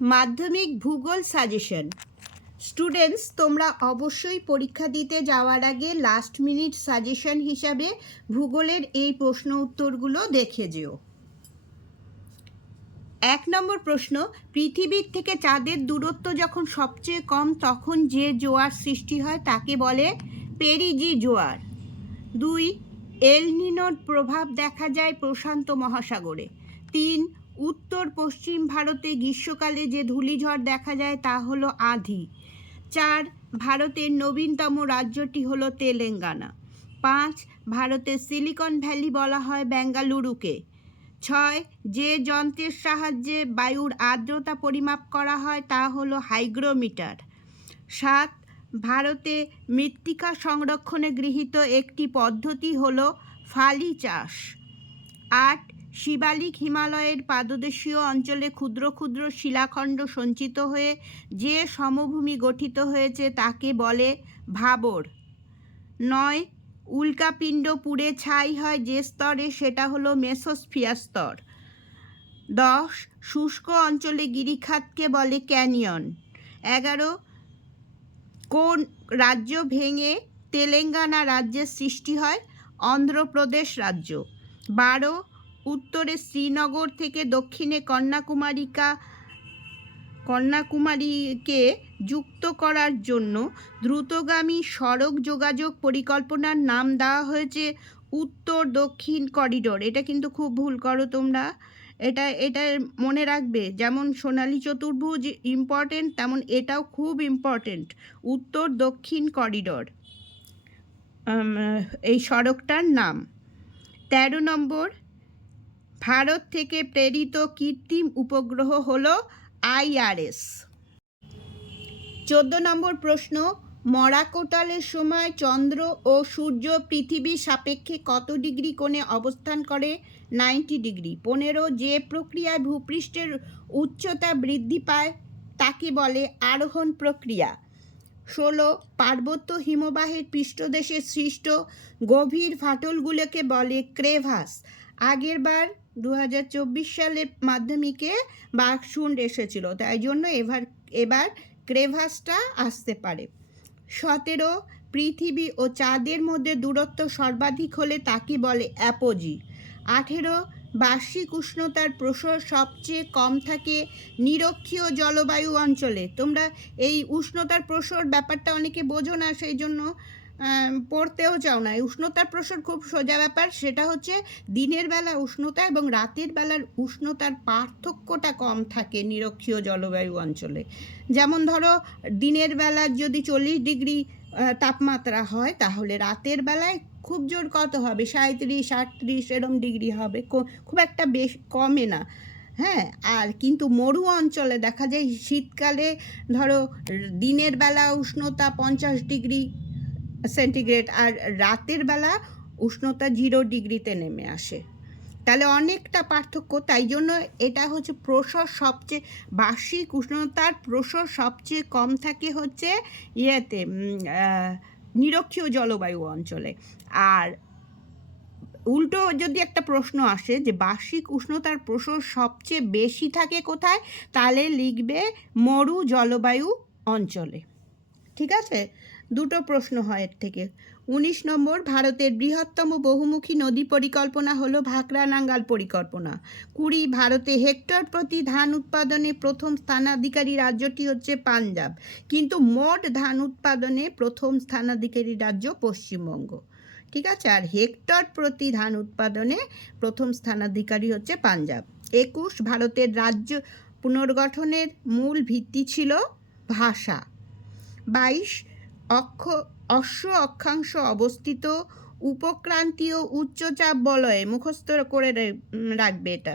মাধ্যমিক ভূগোল suggestion. Students, তোমরা অবশ্যই পরীক্ষা দিতে যাওয়ার আগে লাস্ট মিনিট সাজেশন হিসাবে ভূগোলের এই প্রশ্ন উত্তরগুলো দেখে যেও। 1 নম্বর প্রশ্ন, পৃথিবীর থেকে চাঁদের দূরত্ব যখন সবচেয়ে কম তখন যে জোয়ার সৃষ্টি হয় তাকে বলে পেরিজি জোয়ার। 2, এল নিনোর প্রভাব দেখা যায় প্রশান্ত মহাসাগরে। 3, উত্তর পশ্চিম ভারতে গ্রীষ্মকালে যে ধূলিঝড় দেখা যায় তা হলো আঁধি। 4, ভারতের নবীনতম রাজ্যটি হলো তেলেঙ্গানা। 5, ভারতের সিলিকন ভ্যালি বলা হয় বেঙ্গালুরুকে। 6, যে যন্ত্রের সাহায্যে বায়ুর আর্দ্রতা পরিমাপ করা হয় তা হলো হাইগ্রোমিটার। 7, ভারতে মৃত্তিকা সংরক্ষণে গৃহীত একটি পদ্ধতি হলো ফালি চাষ। 8, শিবালিক হিমালয়ের পাদদেশীয় অঞ্চলে ক্ষুদ্র ক্ষুদ্র শিলাখণ্ড সঞ্চিত হয়ে যে সমভূমি গঠিত হয়েছে তাকে বলে ভাবর। 9, উল্কাপিণ্ড পুড়ে ছাই হয় যে স্তরে সেটা হলো মেসোস্ফিয়ার স্তর। 10, শুষ্ক অঞ্চলে গিরিখাতকে বলে ক্যানিয়ন। 11, কোন রাজ্য ভেঙে তেলেঙ্গানা রাজ্যের সৃষ্টি হয়? অন্ধ্রপ্রদেশ রাজ্য। 12, উত্তরে শ্রীনগর থেকে দক্ষিণে কন্যাকুমারীকে যুক্ত করার জন্য দ্রুতগামী সড়ক যোগাযোগ পরিকল্পনার নাম দেওয়া হয়েছে উত্তর দক্ষিণ করিডোর। এটা কিন্তু খুব ভুল করো তোমরা, এটা মনে রাখবে। যেমন সোনালী চতুর্ভুজ ইম্পর্টেন্ট, তেমন এটাও খুব ইম্পর্টেন্ট। উত্তর দক্ষিণ করিডোর এই সড়কটার নাম। 13 নম্বর, ভারত থেকে প্রেরিত কৃত্রিম উপগ্রহ হলো IRS। 14 নম্বর প্রশ্ন, মরাকোটালের সময় চন্দ্র ও সূর্য পৃথিবীর সাপেক্ষে কত ডিগ্রি কোণে অবস্থান করে? 90 ডিগ্রি। 15, যে প্রক্রিয়ায় ভূপৃষ্ঠের উচ্চতা বৃদ্ধি পায় তাকে বলে আরোহণ প্রক্রিয়া। 16, পার্বত্য হিমবাহের পৃষ্ঠদেশে সৃষ্ট গভীর ফাটলগুলোকে বলে ক্রেভাস। আগেরবার 2024 সালের মাধ্যমিকে বাকশুন্ড এসেছিল, তাই জন্য এবার ক্রেভাসটা আসতে পারে। 17, পৃথিবী ও চাঁদের মধ্যে দূরত্ব সর্বাধিক হলে তাকে বলে অ্যাপোজি। 18, বার্ষিক উষ্ণতার প্রসার সবচেয়ে কম থাকে নিরক্ষীয় জলবায়ু অঞ্চলে। তোমরা এই উষ্ণতার প্রসার ব্যাপারটা অনেকে বোঝো না, সেই জন্য পড়তেও চাও না। উষ্ণতার প্রসার খুব সোজা ব্যাপার, সেটা হচ্ছে দিনের বেলা উষ্ণতা এবং রাতের বেলার উষ্ণতার পার্থক্যটা কম থাকে নিরক্ষীয় জলবায়ু অঞ্চলে। যেমন ধরো, দিনের বেলা যদি 40 ডিগ্রি তাপমাত্রা হয় তাহলে রাতের বেলায় খুব জোর কত হবে? 37, 38 এরম ডিগ্রি হবে, খুব একটা বেশ কমে না। হ্যাঁ, আর কিন্তু মরু অঞ্চলে দেখা যায় শীতকালে ধরো দিনের বেলা উষ্ণতা 50 ডিগ্রি সেন্টিগ্রেড আর রাতের বেলা উষ্ণতা 0 ডিগ্রিতে নেমে আসে। তাহলে অনেকটা পার্থক্য। তাই জন্য এটা হচ্ছে প্রসার সবচেয়ে, বার্ষিক উষ্ণতার প্রসার সবচেয়ে কম থাকে হচ্ছে নিরক্ষীয় জলবায়ু অঞ্চলে। আর উল্টো যদি একটা প্রশ্ন আসে যে বার্ষিক উষ্ণতার প্রসার সবচেয়ে বেশি থাকে কোথায়, তাহলে লিখবে মরু জলবায়ু অঞ্চলে। ঠিক আছে, দুটো প্রশ্ন হয় এর থেকে। 19 নম্বর, ভারতের বৃহত্তম বহুমুখী নদী পরিকল্পনা হলো ভাকরা নাঙ্গাল পরিকল্পনা। 20, ভারতে হেক্টর প্রতি ধান উৎপাদনে প্রথম স্থানাধিকারী রাজ্যটি হচ্ছে পাঞ্জাব, কিন্তু মোট ধান উৎপাদনে প্রথম স্থানাধিকারী রাজ্য পশ্চিমবঙ্গ। ঠিক আছে, আর হেক্টর প্রতি ধান উৎপাদনে প্রথম স্থানাধিকারী হচ্ছে পাঞ্জাব। 21, ভারতের রাজ্য পুনর্গঠনের মূল ভিত্তি ছিল ভাষা। 22, অশ্ব অক্ষাংশ অবস্থিত উপক্রান্তীয় উচ্চচাপ বলয়ে, মুখস্থ করে রাখবে এটা।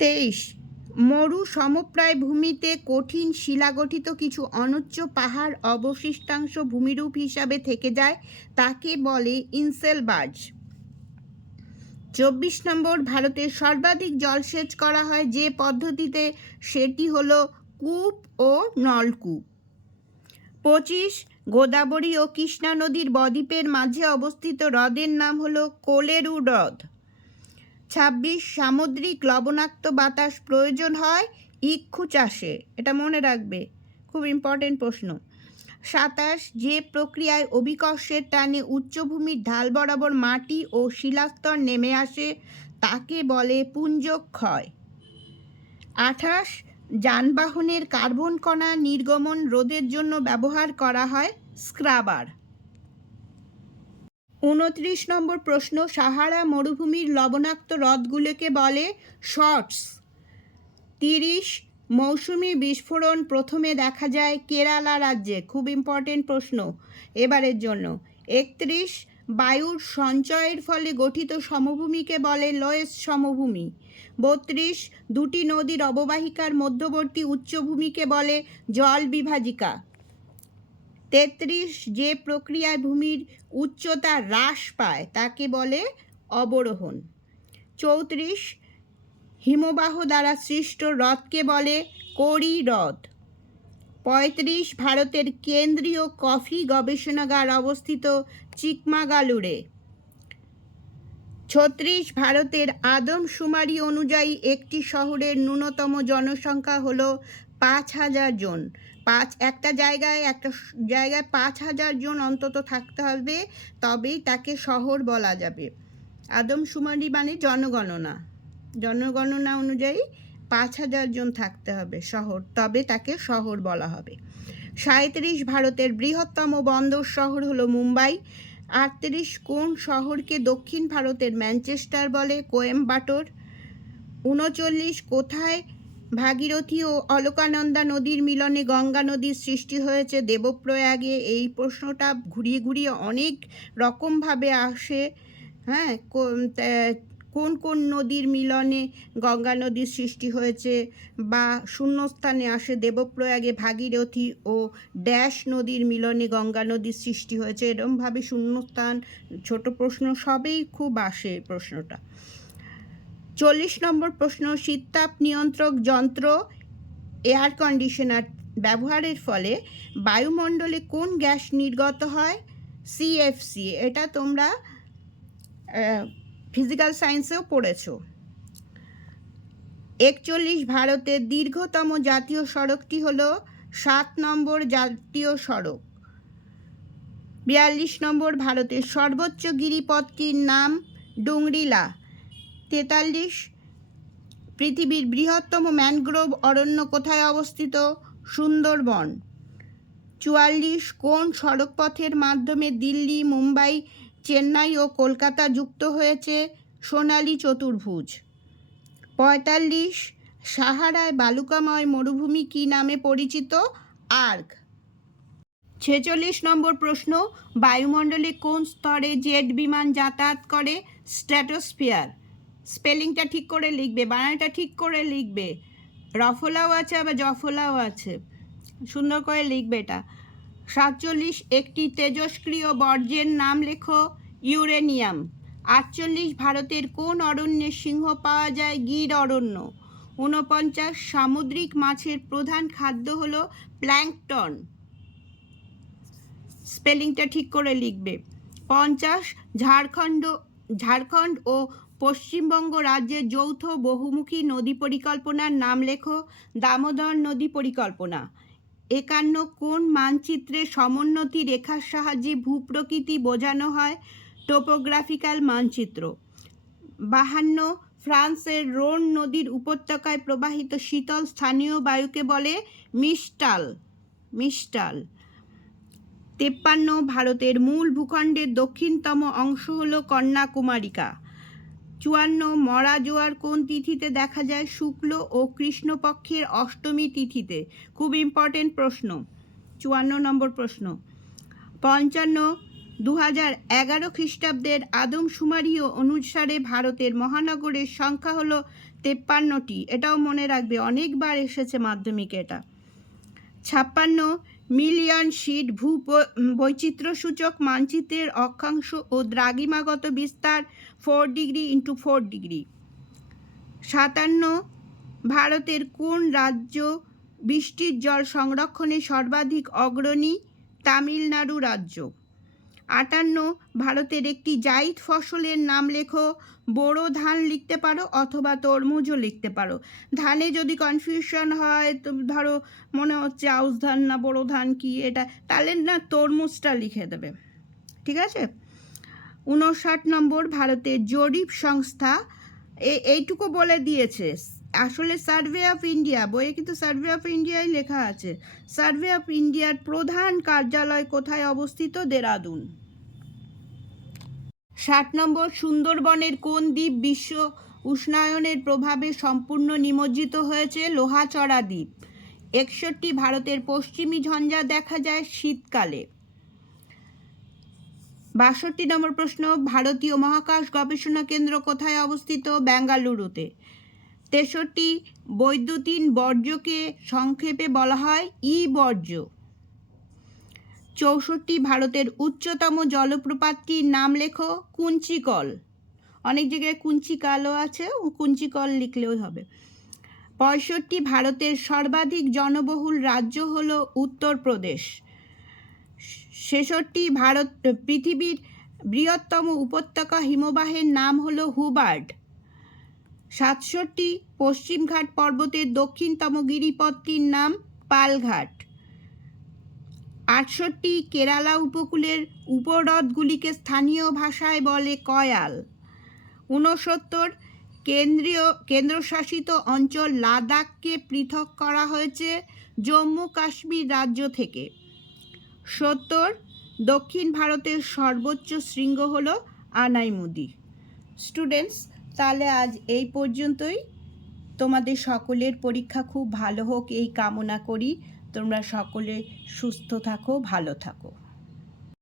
23, মরু সমপ্রায় ভূমিতে কঠিন শিলাগঠিত কিছু অনুচ্চ পাহাড় অবশিষ্টাংশ ভূমিরূপ হিসাবে থেকে যায়, তাকে বলে ইনসেলবার্জ। 24 নম্বর, ভারতের সর্বাধিক জলসেচ করা হয় যে পদ্ধতিতে সেটি হলো কূপ ও নলকূপ। 25, গোদাবরী ও কৃষ্ণা নদীর বদ্বীপের মাঝে অবস্থিত হ্রদের নাম হলো কোলেরু হ্রদ। 26, সামুদ্রিক লবণাক্ত বাতাস প্রয়োজন হয় ইক্ষু চাষে, এটা মনে রাখবে, খুব ইম্পর্টেন্ট প্রশ্ন। 27 যে প্রক্রিয়ায় অভিকর্ষের টানে উচ্চভূমির ঢাল বরাবর মাটি ও শিলাস্তর নেমে আসে তাকে বলে পুঞ্জক্ষয়। 28 যানবাহনের কার্বন কণা নির্গমন রোধের জন্য ব্যবহার করা হয় স্ক্রাবার। 29 নম্বর প্রশ্ন, সাহারা মরুভূমির লবণাক্ত হ্রদগুলোকে বলে শর্টস। 30 মৌসুমি বিস্ফোরণ প্রথমে দেখা যায় কেরালা রাজ্যে, খুব ইম্পর্টেন্ট প্রশ্ন এবারের জন্য। 31 বায়ুর সঞ্চয়ের ফলে গঠিত সমভূমিকে বলে লোয়েস সমভূমি। 32 দুটি নদীর অববাহিকার মধ্যবর্তী উচ্চভূমিকে বলে জল বিভাজিকা। 33 যে প্রক্রিয়ায় ভূমির উচ্চতা হ্রাস পায় তাকে বলে অবরোহণ। 34 হিমবাহ দ্বারা সৃষ্ট হ্রদকে বলে কোরি হ্রদ। 35 ভারতের কেন্দ্রীয় কফি গবেষণাগার অবস্থিত চিকমাগালুরে। 36 ভারতের আদমশুমারি অনুযায়ী একটি শহরের ন্যূনতম জনসংখ্যা হলো 5,000 জন। একটা জায়গায় 5,000 জন অন্তত থাকতে হবে, তবেই তাকে শহর বলা যাবে। আদমশুমারি মানে জনগণনা অনুযায়ী 5,000 জন থাকতে হবে শহর, তবে তাকে শহর বলা হবে। 37 ভারতের বৃহত্তম বন্দর শহর হলো মুম্বাই। 38 কোন শহরকে দক্ষিণ ভারতের ম্যানচেস্টার বলে? কোয়েম্বাটোর। 39 কোথায় ভাগীরথী ও অলকানন্দা নদীর মিলনে গঙ্গা নদীর সৃষ্টি হয়েছে? দেবপ্রয়াগে। এই প্রশ্নটা ঘুরিয়ে ঘুরিয়ে অনেক রকমভাবে আসে। হ্যাঁ, কোন কোন নদীর মিলনে গঙ্গা নদীর সৃষ্টি হয়েছে, বা শূন্যস্থানে আসে দেবপ্রয়াগে ভাগীরথী ও ড্যাশ নদীর মিলনে গঙ্গা নদীর সৃষ্টি হয়েছে, এরমভাবে শূন্যস্থান, ছোট প্রশ্ন সবেই খুব আসে প্রশ্নটা। 40 নম্বর প্রশ্ন, শীততাপ নিয়ন্ত্রক যন্ত্র এয়ার কন্ডিশনার ব্যবহারের ফলে বায়ুমণ্ডলে কোন গ্যাস নির্গত হয়? সিএফসি। এটা তোমরা ফিজিক্যাল সায়েন্সেও পড়েছ। 41 ভারতের দীর্ঘতম জাতীয় সড়কটি হলো 7 নম্বর জাতীয় সড়ক। 42 নম্বর ভারতের সর্বোচ্চ গিরিপথটির নাম ডুংরিলা। 43 পৃথিবীর বৃহত্তম ম্যানগ্রোভ অরণ্য কোথায় অবস্থিত? সুন্দরবন। 44 কোন সড়কপথের মাধ্যমে দিল্লি, মুম্বাই, চেন্নাই ও কলকাতা যুক্ত হয়েছে? সোনালী চতুর্ভুজ। 45 সাহারায় বালুকাময় মরুভূমি কী নামে পরিচিত? আর্ক। 46 নম্বর প্রশ্ন, বায়ুমণ্ডলে কোন স্তরে জেট বিমান যাতায়াত করে? স্ট্র্যাটোস্ফিয়ার। স্পেলিংটা ঠিক করে লিখবে, বানানটা ঠিক করে লিখবে। রফলাও আছে আবার জফলাও আছে, সুন্দর করে লিখবে এটা। 47 একটি তেজস্ক্রিয় বর্জ্যের নাম লেখো। ইউরেনিয়াম। 48 ভারতের কোন অরণ্যে সিংহ পাওয়া যায়? গির অরণ্য। 49 সামুদ্রিক মাছের প্রধান খাদ্য হলো প্ল্যাঙ্কটন। স্পেলিংটা ঠিক করে লিখবে। 50 ঝাড়খণ্ড ও পশ্চিমবঙ্গ রাজ্যের যৌথ বহুমুখী নদী পরিকল্পনার নাম লেখো। দামোদর নদী পরিকল্পনা। 51 কোন মানচিত্রে সমোন্নতি রেখার সাহায্যে ভূপ্রকৃতি বোঝানো হয়? টোপোগ্রাফিক্যাল মানচিত্র। 52 ফ্রান্সের রোন নদীর উপত্যকায় প্রবাহিত শীতল স্থানীয় বায়ুকে বলে মিস্টাল। 53 ভারতের মূল ভূখণ্ডের দক্ষিণতম অংশ হল কন্যাকুমারিকা। 54 মরা জোয়ার কোন তিথিতে দেখা যায়? শুক্ল ও কৃষ্ণপক্ষের অষ্টমী তিথিতে। খুব ইম্পর্টেন্ট প্রশ্ন, 54 নম্বর প্রশ্ন। 55 2011 খ্রিস্টাব্দের আদমশুমারি অনুসারে ভারতের মহানগরের সংখ্যা হলো 53টি। এটাও মনে রাখবে, অনেকবার এসেছে মাধ্যমিকে এটা। 56 মিলিয়ন শিট বৈচিত্র্যসূচক মানচিত্রের অক্ষাংশ ও দ্রাঘিমাগত বিস্তার 4 ডিগ্রি × 4 ডিগ্রি। 57 ভারতের কোন রাজ্য বৃষ্টির জল সংরক্ষণে সর্বাধিক অগ্রণী? তামিলনাড়ু রাজ্য। 58, ভারতের একটি জাইদ ফসলের নাম লেখো। বোরো ধান লিখতে পারো অথবা তরমুজও লিখতে পারো। ধানে যদি কনফিউশন হয়, তো ধরো মনে হচ্ছে আউশ ধান না বোরো ধান কি এটা, তাহলে না তরমুজটা লিখে দেবে, ঠিক আছে। 59, ভারতের জরিপ সংস্থা, এইটুকু বলে দিয়েছে। আসলে সার্ভে অফ ইন্ডিয়া, বইয়ে কিন্তু সার্ভে অফ ইন্ডিয়াই লেখা আছে। সার্ভে অফ ইন্ডিয়ার প্রধান কার্যালয় কোথায় অবস্থিত? দেরাদুন। 60, সুন্দরবনের কোন দ্বীপ বিশ্ব উষ্ণায়নের প্রভাবে সম্পূর্ণ নিমজ্জিত হয়েছে? লোহাচড়া দ্বীপ। 61, ভারতের পশ্চিমী ঝঞ্ঝা দেখা যায় শীতকালে। 62 প্রশ্ন, ভারতীয় মহাকাশ গবেষণা কেন্দ্র কোথায় অবস্থিত? বেঙ্গালুরুতে। 63, বৈদ্যুতিন বর্জ্যকে সংক্ষেপে বলা হয় ই বর্জ্য। 64, ভারতের উচ্চতম জলপ্রপাতটির নাম লেখো। কুঞ্চিকল। অনেক জায়গায় কুঞ্চিকালও আছে, কুঞ্চিকল লিখলেও হবে। 65, ভারতের সর্বাধিক জনবহুল রাজ্য হলো উত্তরপ্রদেশ। 66, পৃথিবীর বৃহত্তম উপত্যকা হিমবাহের নাম হলো হুবার্ড। 67, পশ্চিমঘাট পর্বতের দক্ষিণতম গিরিপথটির নাম পালঘাট। 68, কেরালা উপকূলের উপহ্রদগুলিকে স্থানীয় ভাষায় বলে কয়াল। 69, কেন্দ্রশাসিত অঞ্চল লাদাখকে পৃথক করা হয়েছে জম্মু কাশ্মীর রাজ্য থেকে। 70, দক্ষিণ ভারতের সর্বোচ্চ শৃঙ্গ হলো আনাইমুদি। স্টুডেন্টস, তাহলে আজ এই পর্যন্তই। তোমাদের সকলের পরীক্ষা খুব ভালো হোক এই কামনা করি। তোমরা সকলে সুস্থ থাকো, ভালো থাকো।